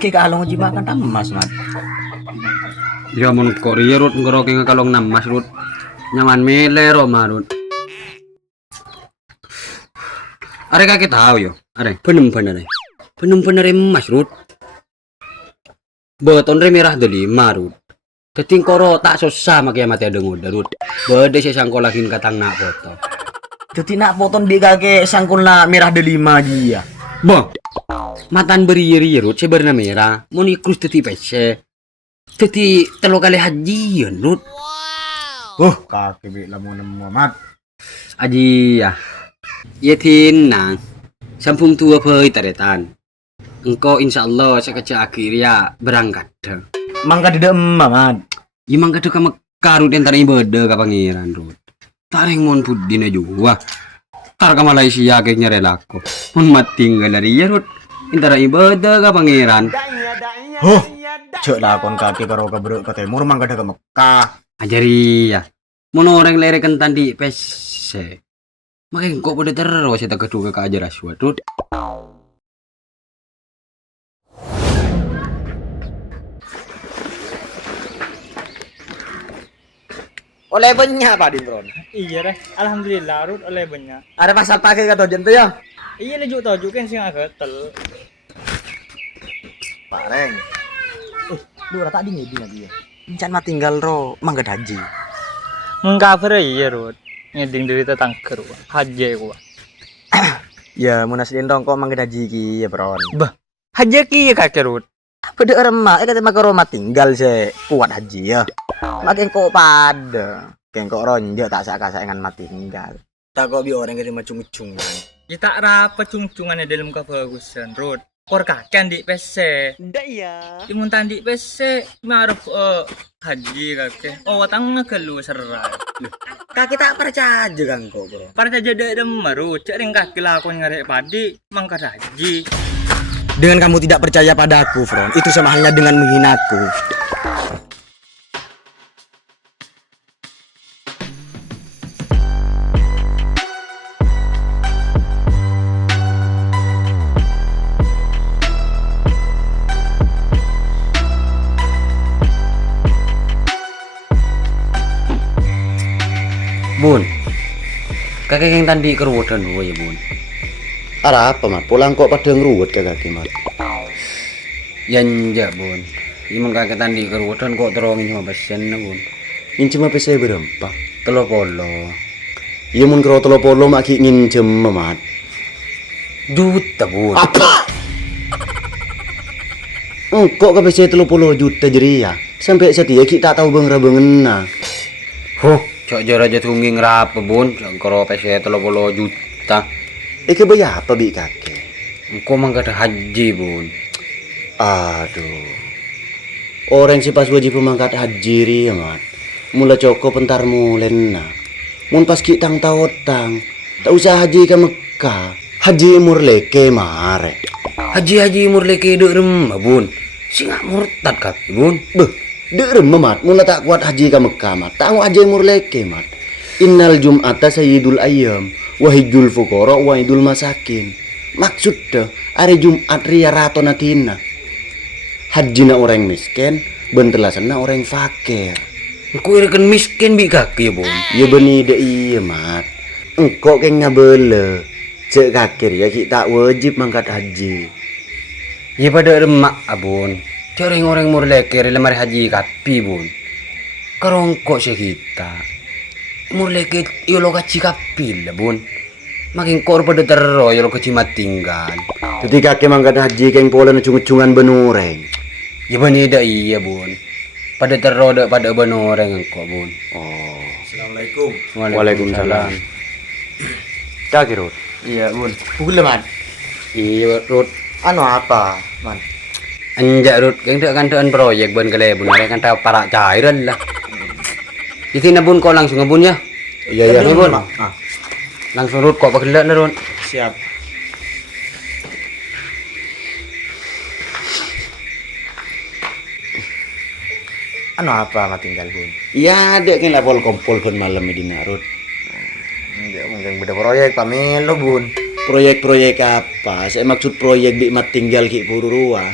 kaki kalong uji makan tamas mat. Ya mun Korea rut ngoroke kalong namas rut. Nyaman melero marut. Are kakek tahu yo. Are bener-bener. Bener-bener emas rut. Beton re merah deli marut. Keting koro tak susah makai mati ada ngudarut. Bede saya sangko lagi katang nak foto. Jadi nak poton bi kaki sangkul na merah delima dia. Boh, matan beri rut sebenarnya merah. Muni krus teti pece. Teti telo kali hajian rut. Kaki bi lamun nemu mat. Aji ya. Yetin nang. Sampung tua pei taretan. Engkau insya Allah sekecil akhir ya berangkat. Mangka tidak mat. Imang kadu ka karut entar ibede ka pangeran rut. Tareng mon pudina juga. Tar ka Malaysia ke nyarelako. Mun matinggal dari ya rut. Entar ibede ka pangeran. Cek lakon kaki karo kabrek ka timur mangka ada ke Mekah. Ajari ya. Mun orang lerekan tadi pese. Makanya kok pada terus kita kedua ke ajar aswad rut. Oleh banyak Pak Dimron. Iya deh, alhamdulillah Rut oleh banyak. Ada pasal pakai kata jentu ya. Iya lejuk tahu kan sih nggak ketel. Pak Reng. Lu rata di ngidi lagi ya. Encan mah tinggal ro mangga haji. Mengcover iya Rut. Ngeding diri tentang keru. Haji gua. Ya munasin dong kok mangga haji ki ya Bron. Bah, haji ki ya kakek Rut. Bede remak kata mah karo tinggal se kuat haji ya. Makin kok pada. Keng kok ronjo tak sak-sakengan mati tinggal. Tak kok bi orang kira macung-macungan. Ya tak rapa cung-cungannya dalam kebagusan Rut. Kor kakean di PC. Ndak ya. Dimuntan di PC maruf haji kakek. Oh watang ngekelu serai. Kaki tak percaya kan kok bro. Para saja ada maru cering kaki lakon ngarek padi mangkat haji. Dengan kamu tidak percaya padaku, Fron, itu sama halnya dengan menghinaku. Bun. Kakek yang tadi keruwetan dulu ya bun. Ada apa mat? Pulang kok pada ngeruwet ke kaki mat? Ya njak bun. Imang kakek tadi keruwetan kok terongin cuma pesen bun. Ngincem apa saya berempat? Telo polo. Iya mun kero telo polo maki ngincem mat. Juta bun. Apa? Kok ke PC 30 juta jadi ya? Sampai setia kita tahu bang rabengena. Cok jara aja tungging rapa bun. Karo pese telo polo juta. Bayar apa bi kakek? Engkau mang kada haji bun. Aduh. Orang si pas wajib pemangkat haji ya mat. Mula coko pentar mulen na. Mun pas kita tahu tang. Tak usah haji ke Mekah. Haji umur leke mare. Haji umur leke dek remah bun. Singa murtad kaki bun. Beh, dek remah mat. Mula tak kuat haji ke Mekah mat. Tak mau haji umur leke mat. Innal jum'ata sayyidul ayyam. Wahidul fukara wahidul masakin. Maksud dah hari Jumat ria rato natina. Hajina orang miskin, bentelasana orang fakir. Engkau irakan miskin bi kaki ya bun. Ya beni de iya mat. Engkau keng ngabele. Cek kakir ya kita wajib mangkat haji. Ya pada remak abun. Cering orang murleke lemari haji kapi bun. Kerongkok sih kita. Murleke iyo lo kaci kapi lah bun. Makin kor pada terro yo lo kaci tinggal. Jadi kakek mangkat haji keng pola ngecung-ngecungan benureng. Ya bani dah iya bun. Pada terro dak pada benoreng engkau bun. Oh. Assalamualaikum. Waalaikumsalam. Kakek Rut. Iya bun. Pukul man. Iya Rut. Anu apa man? Anjak Rut, keng dak kantaan proyek bun kale bun. Ada kan para cairan lah. Jadi na bun kau langsung ngebun ya. Iya iya. Ini bun. Ah, Langsung Rut kok pakai lah Rut. siap. Anu apa mah tinggal bun? Iya ada keng lapor kompol pun malam di Narut. Enggak mungkin beda proyek pamelo bun. Proyek-proyek apa? Saya maksud proyek di mat tinggal ki Pururua.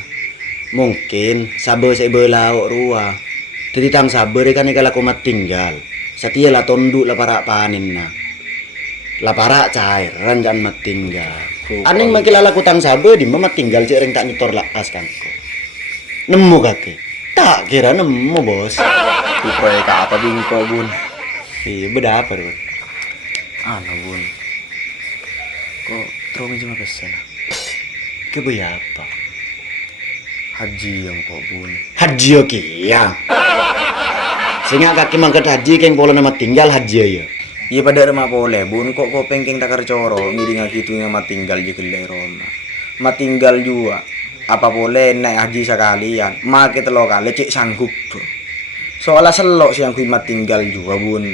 Mungkin sabar saya belau ruah. Jadi tang sabar kan kalau aku mat tinggal. Setia lah tonduk lah para panin na. Lah para cairan jangan mat tinggal. Aning makin laku tang sabar di mat tinggal cek tak nyetor lakas kangko. Nemu kake? Tak kira nemu bos. Di proyek apa bingko bun? Iya beda apa bro? Bun. Kok terus cuma pesan? Kebaya apa? Haji yang kok bun. Haji oke ya. Sehingga kaki mangkat haji keng pola nama tinggal haji ya. Iya pada rumah boleh bun. Kok pengking takar coro ngiring gitu yang mat tinggal je kele Roma. Mat tinggal juga. Apa boleh naik haji sekalian. Make telo kali cek sanggup bro. Soalnya selok siang kui mat tinggal juga bun.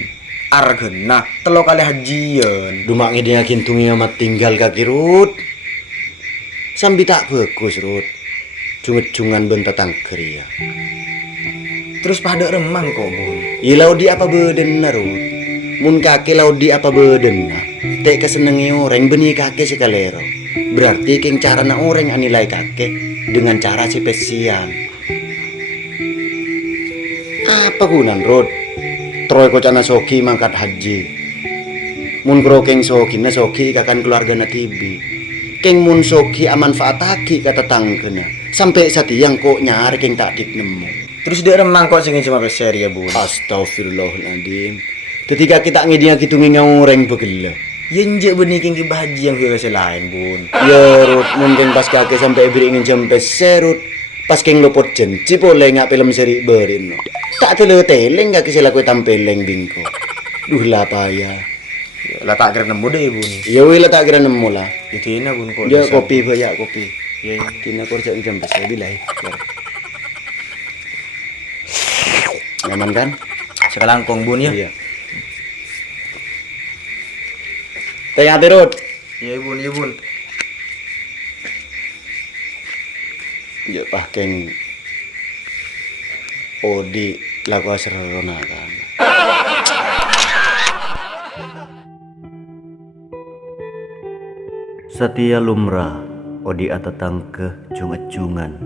Argena telo kali hajian. Dumak ngiding kintungi amat tinggal kaki rut. Sambil tak bagus rut. Junget-jungan bentatang keria. Terus pada remang kok bun. Ilau di apa beden rut. Mun kaki lau di apa beden na. Tek kesenengi orang beni kaki sekalero. Berarti keng cara na orang anilai kaki dengan cara spesial. Apa gunan rut? Troy kocana soki mangkat haji. Mun kro keng soki na soki kakan keluarga na tibi. Keng mun soki aman faataki kata tangkena. Sampai satiang kok nyari keng tak dik nemu. Terus dia remang kok singin cuma peser ya bun. Astagfirullahaladzim. Ketika kita ngiding kitungi ngoreng begela. Yenje benih keng haji yang gue lain bun. Ya rut mungkin pas kakek sampai beri ingin sampai serut. Pas keng lopot jenci boleh ngak film seri berin no. Tak tele teleng gak kisah laku tampeleng bingko. Duh lah payah. Lah tak kira nemu deh bun. Ya wila tak kira nemu lah. Itu ini bun kok. Dia kopi banyak kopi. Ya. Kina kurang jam besar bilai. Nyaman kan? Sekelangkong bun ya. Iya. Tengah terut. Iya bun, iya bun. Ya pakai Odi lagu asrarona kan. Setia lumrah Odi atatang ke jungat-jungan.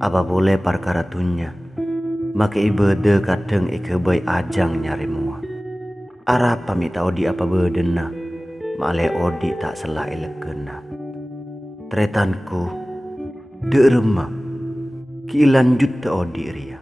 Apa boleh parkaratunya. Maka ibede kadang ikebay ajang nyari mua. Arah pamita Odi apa bedena. Male Odi tak salah elekena. Tretanku de remak. Ki lanjut te Odi ria.